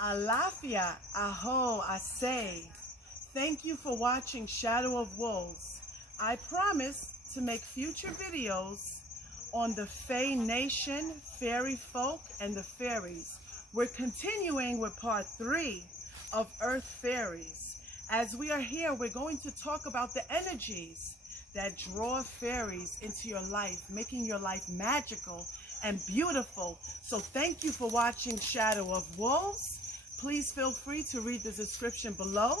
Alafia, aho, ase. Thank you for watching Shadow of Wolves. I promise to make future videos on the Fae Nation, fairy folk, and the fairies. We're continuing with part 3 of Earth Fairies. As we are here, we're going to talk about the energies that draw fairies into your life, making your life magical and beautiful. So thank you for watching Shadow of Wolves. Please feel free to read the description below,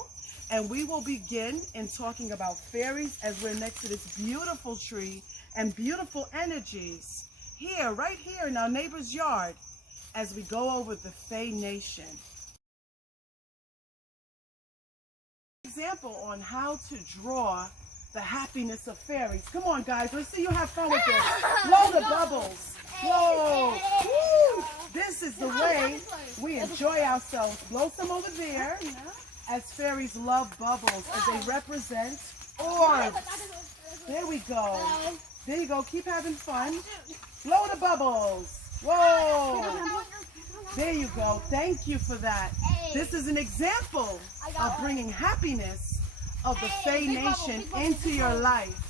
and we will begin in talking about fairies as we're next to this beautiful tree and beautiful energies here, right here in our neighbor's yard, as we go over the Fae Nation. Example on how to draw the happiness of fairies. Come on, guys, let's see you have fun with this. Blow the bubbles. Whoa! Woo! This is the way we enjoy ourselves. Blow some over there, as fairies love bubbles, as they represent orbs. There we go. There you go. Keep having fun. Blow the bubbles. Whoa! There you go. Thank you for that. This is an example of bringing happiness of the Fae Nation into your life.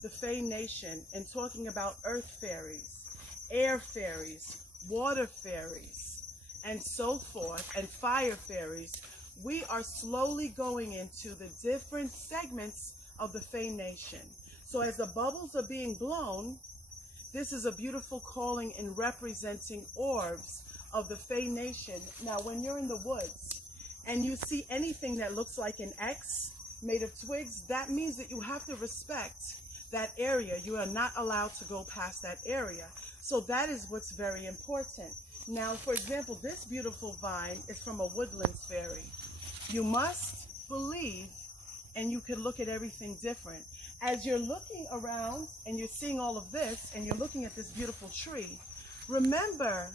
The Fae Nation, and talking about earth fairies, air fairies, water fairies, and so forth, and fire fairies. We are slowly going into the different segments of the Fae Nation. So as the bubbles are being blown, this is a beautiful calling in representing orbs of the Fae Nation. Now, when you're in the woods and you see anything that looks like an X made of twigs, that means that you have to respect that area. You are not allowed to go past that area. So that is what's very important. Now, for example, this beautiful vine is from a woodland fairy. You must believe, and you can look at everything different. As you're looking around and you're seeing all of this and you're looking at this beautiful tree, remember,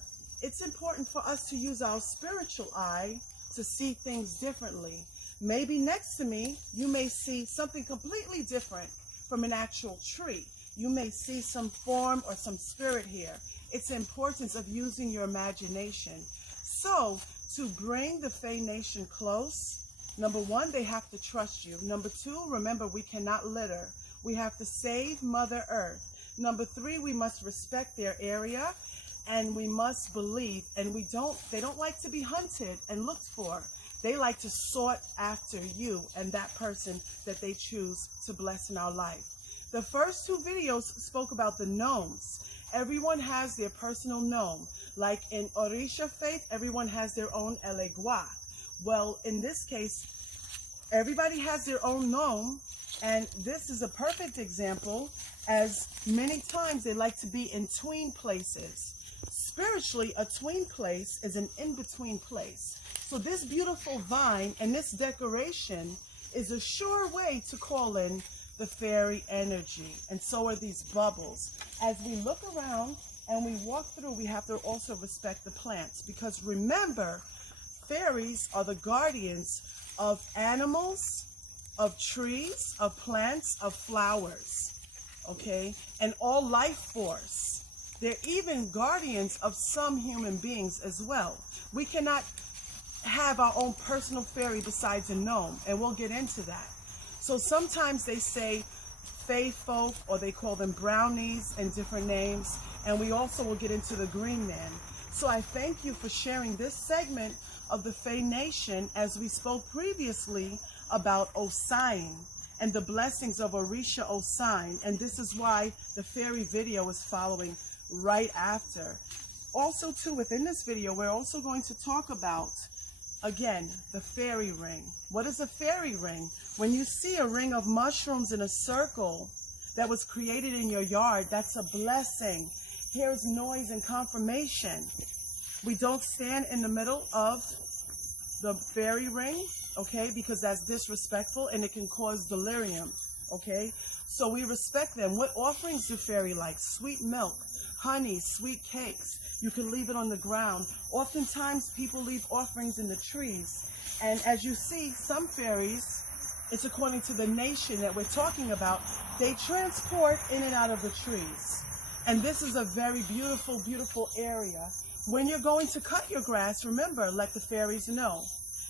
it's important for us to use our spiritual eye to see things differently. Maybe next to me, you may see something completely different from an actual tree. You may see some form or some spirit here. It's the importance of using your imagination. So, to bring the Fae Nation close, number one, they have to trust you. Number two, remember, we cannot litter. We have to save Mother Earth. Number three, we must respect their area, and we must believe. And they don't like to be hunted and looked for. They like to sort after you and that person that they choose to bless in our life. The first two videos spoke about the gnomes. Everyone has their personal gnome. Like in Orisha faith, everyone has their own elegua. Well, in this case, everybody has their own gnome, and this is a perfect example, as many times they like to be in tween places. Spiritually, a tween place is an in-between place. So this beautiful vine and this decoration is a sure way to call in the fairy energy. And so are these bubbles. As we look around and we walk through, we have to also respect the plants, because remember, fairies are the guardians of animals, of trees, of plants, of flowers, okay? And all life force. They're even guardians of some human beings as well. We cannot have our own personal fairy besides a gnome, and we'll get into that. So sometimes they say Fae folk, or they call them brownies and different names, and we also will get into the green man. So I thank you for sharing this segment of the Fae Nation, as we spoke previously about Osine and the blessings of Orisha Osine, and this is why the fairy video is following right after. Also too, within this video, we're also going to talk about, again, the fairy ring. What is a fairy ring? When you see a ring of mushrooms in a circle that was created in your yard, that's a blessing. Here's noise and confirmation. We don't stand in the middle of the fairy ring, okay, because that's disrespectful and it can cause delirium, okay? So we respect them. What offerings do fairy like? Sweet milk, honey, sweet cakes. You can leave it on the ground. Oftentimes people leave offerings in the trees. And as you see, some fairies, it's according to the nation that we're talking about, they transport in and out of the trees. And this is a very beautiful, beautiful area When you're going to cut your grass, remember, let the fairies know.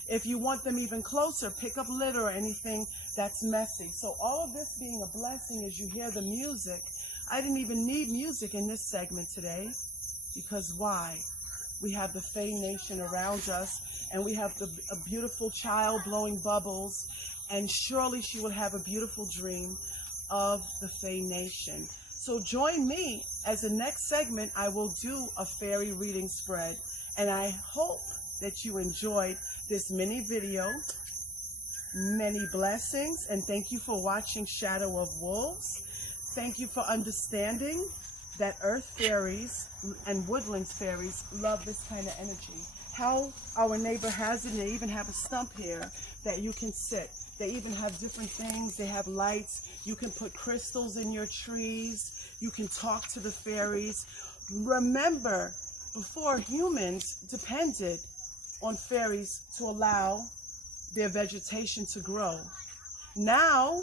If you want them even closer, pick up litter or anything that's messy. So all of this being a blessing as you hear the music. I didn't even need music in this segment today, because why? We have the Fae Nation around us, and we have a beautiful child blowing bubbles, and surely she will have a beautiful dream of the Fae Nation. So join me as the next segment. I will do a fairy reading spread, and I hope that you enjoyed this mini video. Many blessings, and thank you for watching Shadow of Wolves. Thank you for understanding that earth fairies and woodlands fairies love this kind of energy. How our neighbor has it, and they even have a stump here that you can sit. They even have different things. They have lights. You can put crystals in your trees. You can talk to the fairies. Remember, before, humans depended on fairies to allow their vegetation to grow. Now,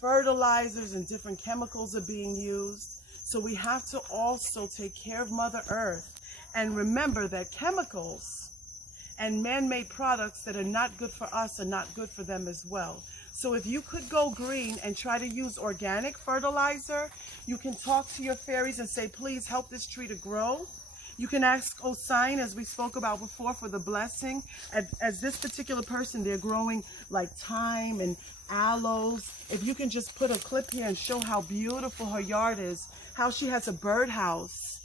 fertilizers and different chemicals are being used. So we have to also take care of Mother Earth and remember that chemicals and man-made products that are not good for us are not good for them as well. So if you could go green and try to use organic fertilizer, you can talk to your fairies and say, please help this tree to grow. You can ask Osine, as we spoke about before, for the blessing. As this particular person, they're growing like thyme and aloes. If you can just put a clip here and show how beautiful her yard is, how she has a birdhouse.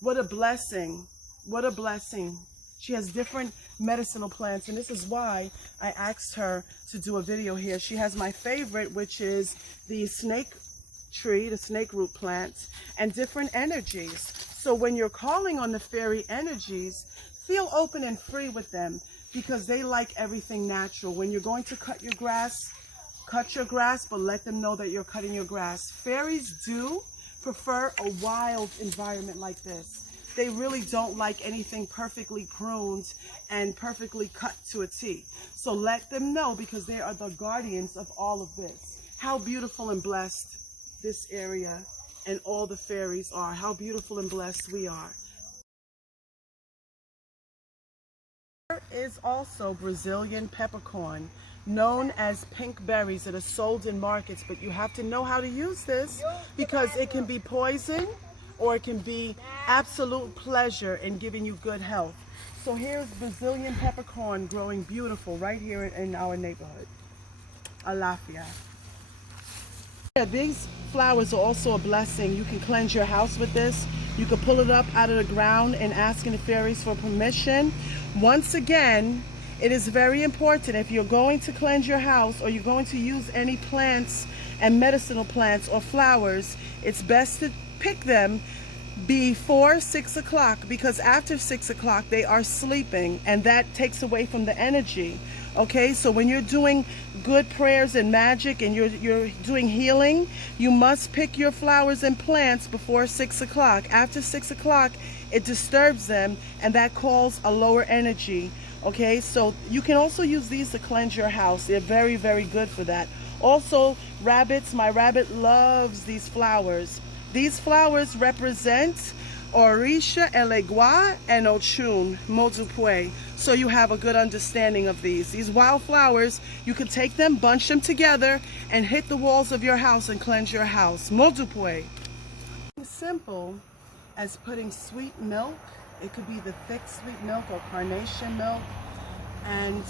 What a blessing. What a blessing. She has different medicinal plants, and this is why I asked her to do a video here. She has my favorite, which is the snake tree, the snake root plant, and different energies. So when you're calling on the fairy energies, feel open and free with them, because they like everything natural. When you're going to cut your grass, but let them know that you're cutting your grass. Fairies do prefer a wild environment like this. They really don't like anything perfectly pruned and perfectly cut to a T. So let them know, because they are the guardians of all of this. How beautiful and blessed this area and all the fairies are. How beautiful and blessed we are. There is also Brazilian peppercorn, known as pink berries, that are sold in markets, but you have to know how to use this, because it can be poison or it can be absolute pleasure in giving you good health. So here's Brazilian peppercorn growing beautiful right here in our neighborhood. Alafia. Yeah, these flowers are also a blessing. You can cleanse your house with this. You can pull it up out of the ground and asking the fairies for permission. Once again, it is very important, if you're going to cleanse your house or you're going to use any plants and medicinal plants or flowers, it's best to pick them before 6 o'clock, because after 6 o'clock they are sleeping, and that takes away from the energy. Okay, so when you're doing good prayers and magic and you're doing healing, you must pick your flowers and plants before 6 o'clock. After 6 o'clock, it disturbs them, and that calls a lower energy. Okay, so you can also use these to cleanse your house. They're very, very good for that. Also, rabbits, my rabbit loves these flowers. These flowers represent Orisha, Elegua, and Ochun, Modupwe. So you have a good understanding of these. These wild flowers, you can take them, bunch them together, and hit the walls of your house and cleanse your house. Modupwe. Simple as putting sweet milk. It could be the thick sweet milk or carnation milk. And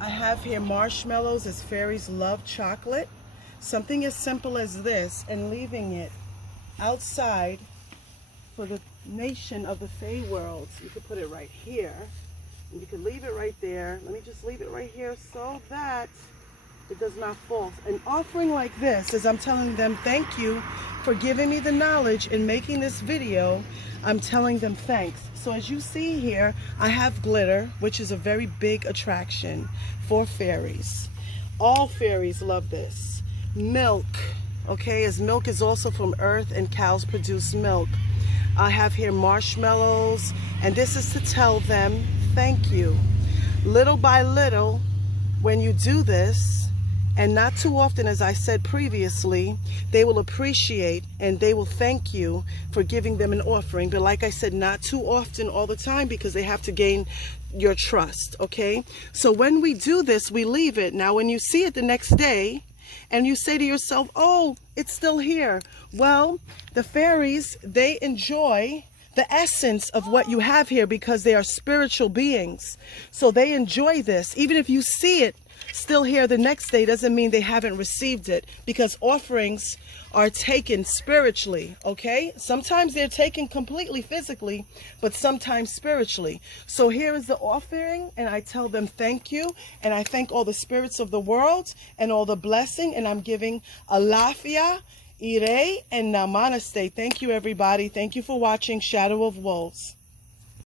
I have here marshmallows, as fairies love chocolate. Something as simple as this, and leaving it outside for the nation of the Faery World. You could put it right here, and you can leave it right there. Let me just leave it right here so that it does not fall. An offering like this, as I'm telling them thank you for giving me the knowledge in making this video, I'm telling them thanks. So as you see here, I have glitter, which is a very big attraction for fairies. All fairies love this. Milk, okay, as milk is also from earth and cows produce milk. I have here marshmallows, and this is to tell them thank you. Little by little, when you do this And not too often, as I said previously, they will appreciate and they will thank you for giving them an offering. But like I said, not too often all the time, because they have to gain your trust, okay? So when we do this, we leave it. Now, when you see it the next day and you say to yourself, oh, it's still here. Well, the fairies, they enjoy the essence of what you have here because they are spiritual beings. So they enjoy this. Even if you see it still here the next day, doesn't mean they haven't received it, because offerings are taken spiritually, okay? Sometimes they're taken completely physically, but sometimes spiritually. So here is the offering, and I tell them thank you, and I thank all the spirits of the world and all the blessing, and I'm giving alafia, ire, and namaste. Thank you, everybody. Thank you for watching Shadow of Wolves.